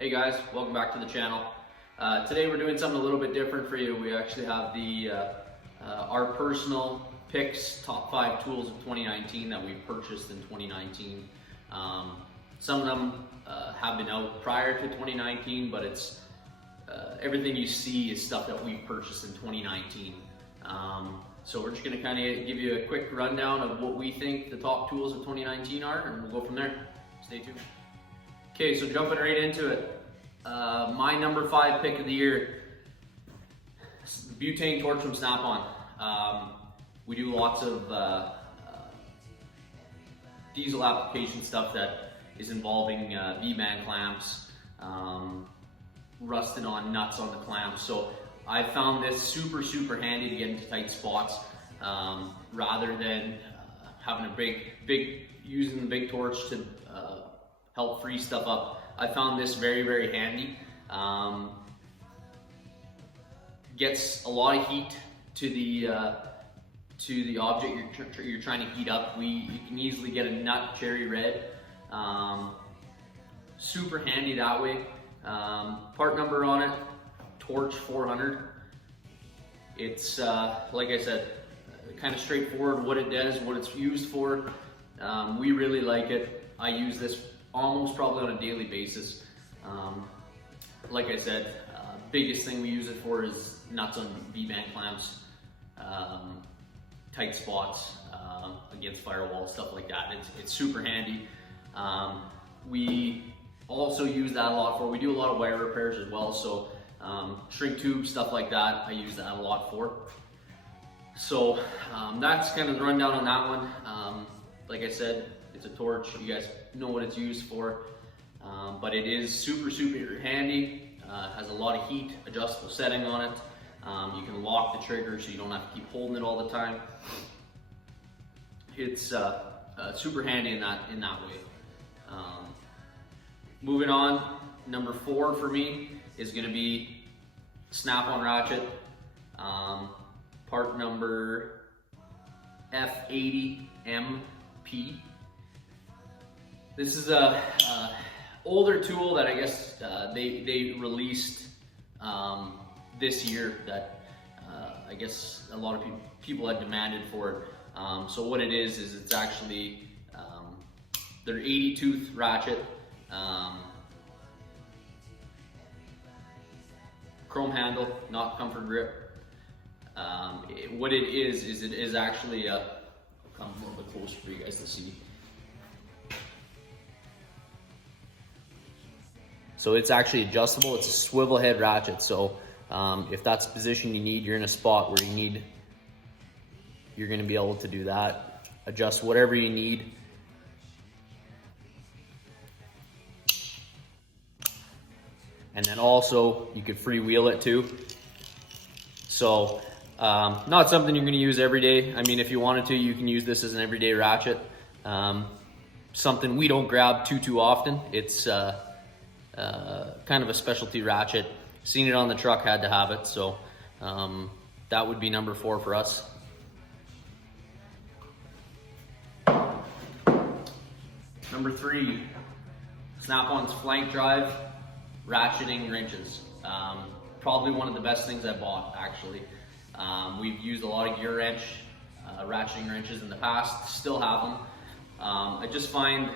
Hey guys, welcome back to the channel. Today we're doing something a little bit different for you. We actually have our personal picks, top 5 tools of 2019 that we purchased in 2019. Some of them have been out prior to 2019, but it's everything you see is stuff that we purchased in 2019. So we're just going to kind of give you a quick rundown of what we think the top tools of 2019 are, and we'll go from there. Stay tuned. Okay, so jumping right into it. My number 5 pick of the year, butane torch from Snap-on. We do lots of diesel application stuff that is involving V-band clamps, rusted on nuts on the clamps. So I found this super handy to get into tight spots, rather than having using the big torch to help free stuff up. I found this very handy. Gets a lot of heat to the object you're trying to heat up. You can easily get a nut cherry red. Super handy that way. Part number on it, Torch 400. It's like I said, kind of straightforward what it does, what it's used for. We really like it. I use this almost probably on a daily basis. Like I said, biggest thing we use it for is nuts on V-band clamps, tight spots, against firewalls, stuff like that. It's super handy. We also use that a lot we do a lot of wire repairs as well, so shrink tubes, stuff like that, I use that a lot for. So that's kind of the rundown on that one. Like I said, it's a torch. You guys know what it's used for, but it is super handy. Has a lot of heat, adjustable setting on it. You can lock the trigger so you don't have to keep holding it all the time. It's super handy in that way. Moving on, number 4 for me is going to be Snap-on ratchet, part number F80MP. This is a older tool that I guess they released this year that I guess a lot of people had demanded for it. So what it is it's actually their 80 tooth ratchet, chrome handle, not comfort grip. What it is actually I'll come a little bit closer for you guys to see. So it's actually adjustable. It's a swivel head ratchet. So if that's the position you need, you're in a spot where you're going to be able to do that. Adjust whatever you need. And then also you could freewheel it too. So not something you're going to use every day. I mean, if you wanted to, you can use this as an everyday ratchet. Something we don't grab too often. It's kind of a specialty ratchet. Seen it on the truck, had to have it. So that would be number 4 for us. Number 3, Snap-on's flank drive ratcheting wrenches. Probably one of the best things I bought, actually. We've used a lot of gear wrench, ratcheting wrenches in the past, still have them. I just find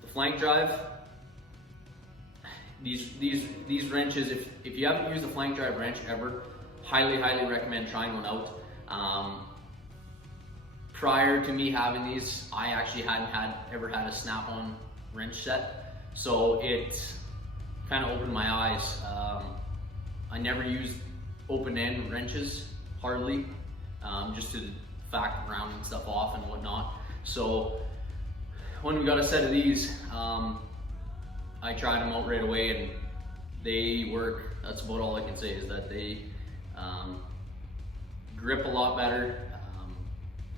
the flank drive, these wrenches, if you haven't used a flank drive wrench ever, highly recommend trying one out. Prior to me having these, I actually hadn't ever had a Snap-on wrench set, so it kind of opened my eyes. I never used open-end wrenches, hardly, just to the fact of rounding stuff off and whatnot. So when we got a set of these, I tried them out right away and they work. That's about all I can say, is that they grip a lot better.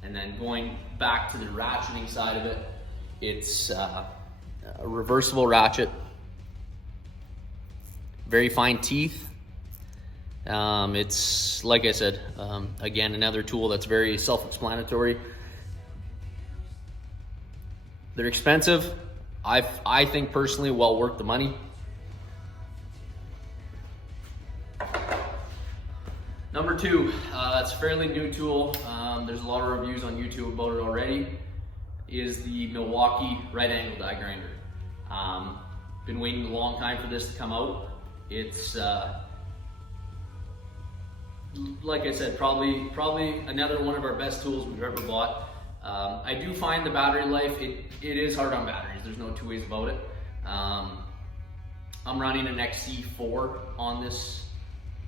And then going back to the ratcheting side of it, it's a reversible ratchet, very fine teeth. It's, like I said, again, another tool that's very self-explanatory. They're expensive. I think personally well worth the money. Number two, it's a fairly new tool. There's a lot of reviews on YouTube about it already, is the Milwaukee right angle die grinder. Been waiting a long time for this to come out. It's, like I said, probably another one of our best tools we've ever bought. I do find the battery life, it is hard on batteries. There's no two ways about it. I'm running an XC4 on this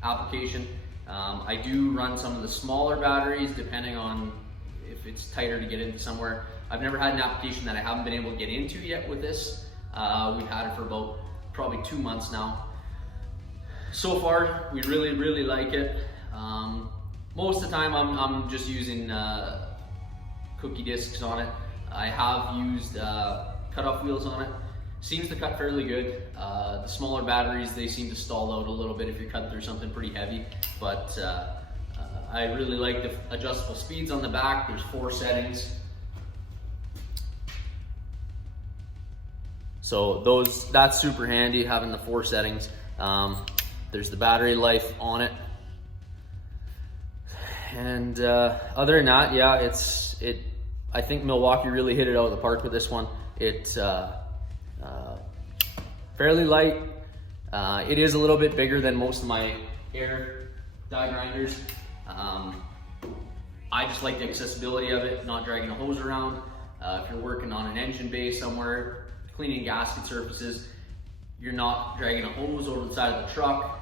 application. I do run some of the smaller batteries depending on if it's tighter to get into somewhere. I've never had an application that I haven't been able to get into yet with this. We've had it for about probably 2 months now. So far, we really like it. Most of the time I'm just using cookie discs on it. I have used cutoff wheels on it. Seems to cut fairly good. The smaller batteries, they seem to stall out a little bit if you're cutting through something pretty heavy. But I really like the adjustable speeds on the back. There's 4 settings. So that's super handy, having the 4 settings. There's the battery life on it. And other than that, yeah, I think Milwaukee really hit it out of the park with this one. It's fairly light. It is a little bit bigger than most of my air die grinders. I just like the accessibility of it, not dragging a hose around. If you're working on an engine bay somewhere, cleaning gasket surfaces, you're not dragging a hose over the side of the truck.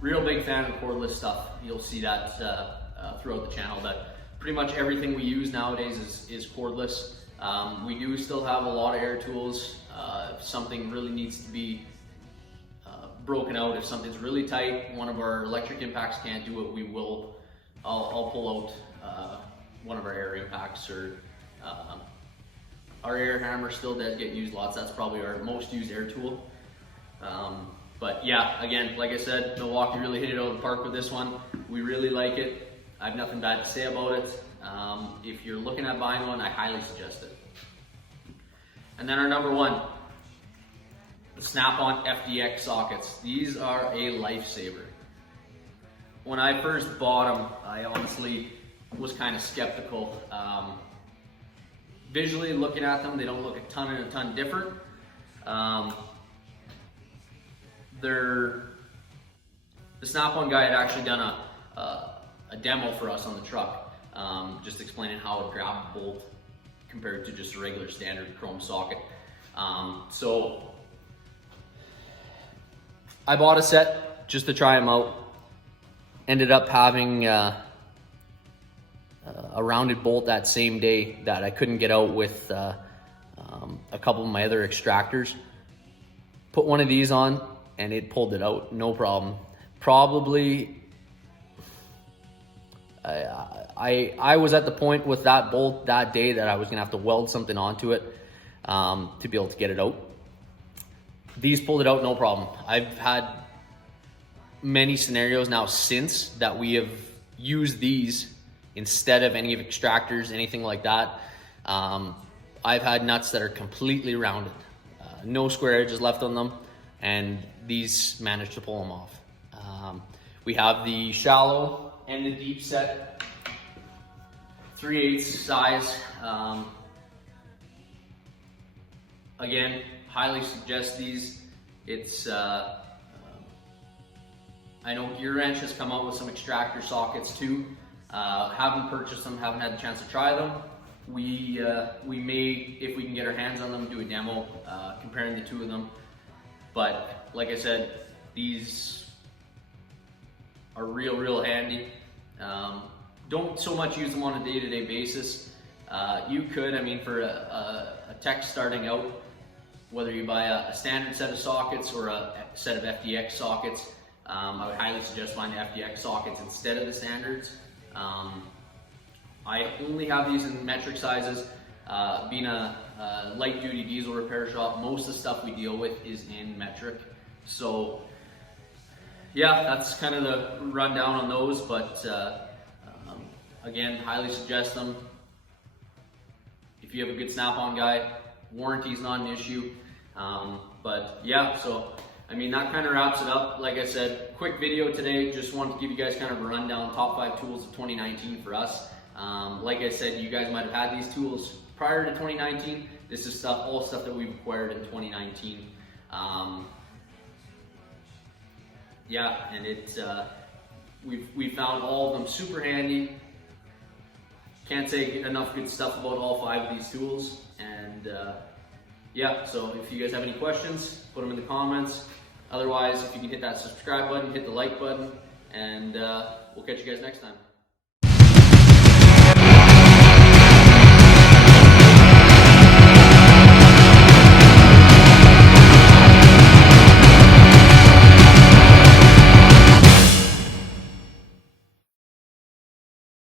Real big fan of cordless stuff. You'll see that throughout the channel, that pretty much everything we use nowadays is cordless. We do still have a lot of air tools. If something really needs to be broken out, if something's really tight, one of our electric impacts can't do it, I'll pull out one of our air impacts, or our air hammer still does get used lots. That's probably our most used air tool. But yeah, again, like I said, Milwaukee really hit it out of the park with this one. We really like it. I have nothing bad to say about it. If you're looking at buying one, I highly suggest it. And then our number one, the Snap-on FDX sockets. These are a lifesaver. When I first bought them, I honestly was kind of skeptical. Visually looking at them, they don't look a ton different. The Snap-on guy had actually done a demo for us on the truck, just explaining how it grabbed the bolt compared to just a regular standard chrome socket. So I bought a set just to try them out. Ended up having a rounded bolt that same day that I couldn't get out with a couple of my other extractors. Put one of these on and it pulled it out, no problem. Probably, I was at the point with that bolt that day that I was gonna have to weld something onto it to be able to get it out. These pulled it out, no problem. I've had many scenarios now since that we have used these instead of any of extractors, anything like that. I've had nuts that are completely rounded, no square edges left on them, and these managed to pull them off. We have the shallow and the deep set, 3/8 size. Again, highly suggest these. It's I know Gear Wrench has come out with some extractor sockets too. Haven't purchased them, haven't had the chance to try them. We may, if we can get our hands on them, do a demo comparing the two of them. But like I said, these are real handy. Don't so much use them on a day-to-day basis. You could, I mean, for a tech starting out, whether you buy a standard set of sockets or a set of FDX sockets, I would highly suggest buying the FDX sockets instead of the standards. I only have these in metric sizes. Being a light-duty diesel repair shop, most of the stuff we deal with is in metric. So yeah, that's kind of the rundown on those, but again, highly suggest them. If you have a good Snap-on guy, warranty's not an issue. But yeah, so I mean, that kind of wraps it up. Like I said, quick video today. Just wanted to give you guys kind of a rundown, top 5 tools of 2019 for us. Like I said, you guys might have had these tools prior to 2019. This is all stuff that we've acquired in 2019. Yeah, and it's we found all of them super handy. Can't say enough good stuff about all 5 of these tools. And yeah, so if you guys have any questions, put them in the comments. Otherwise, if you can hit that subscribe button, hit the like button, and we'll catch you guys next time.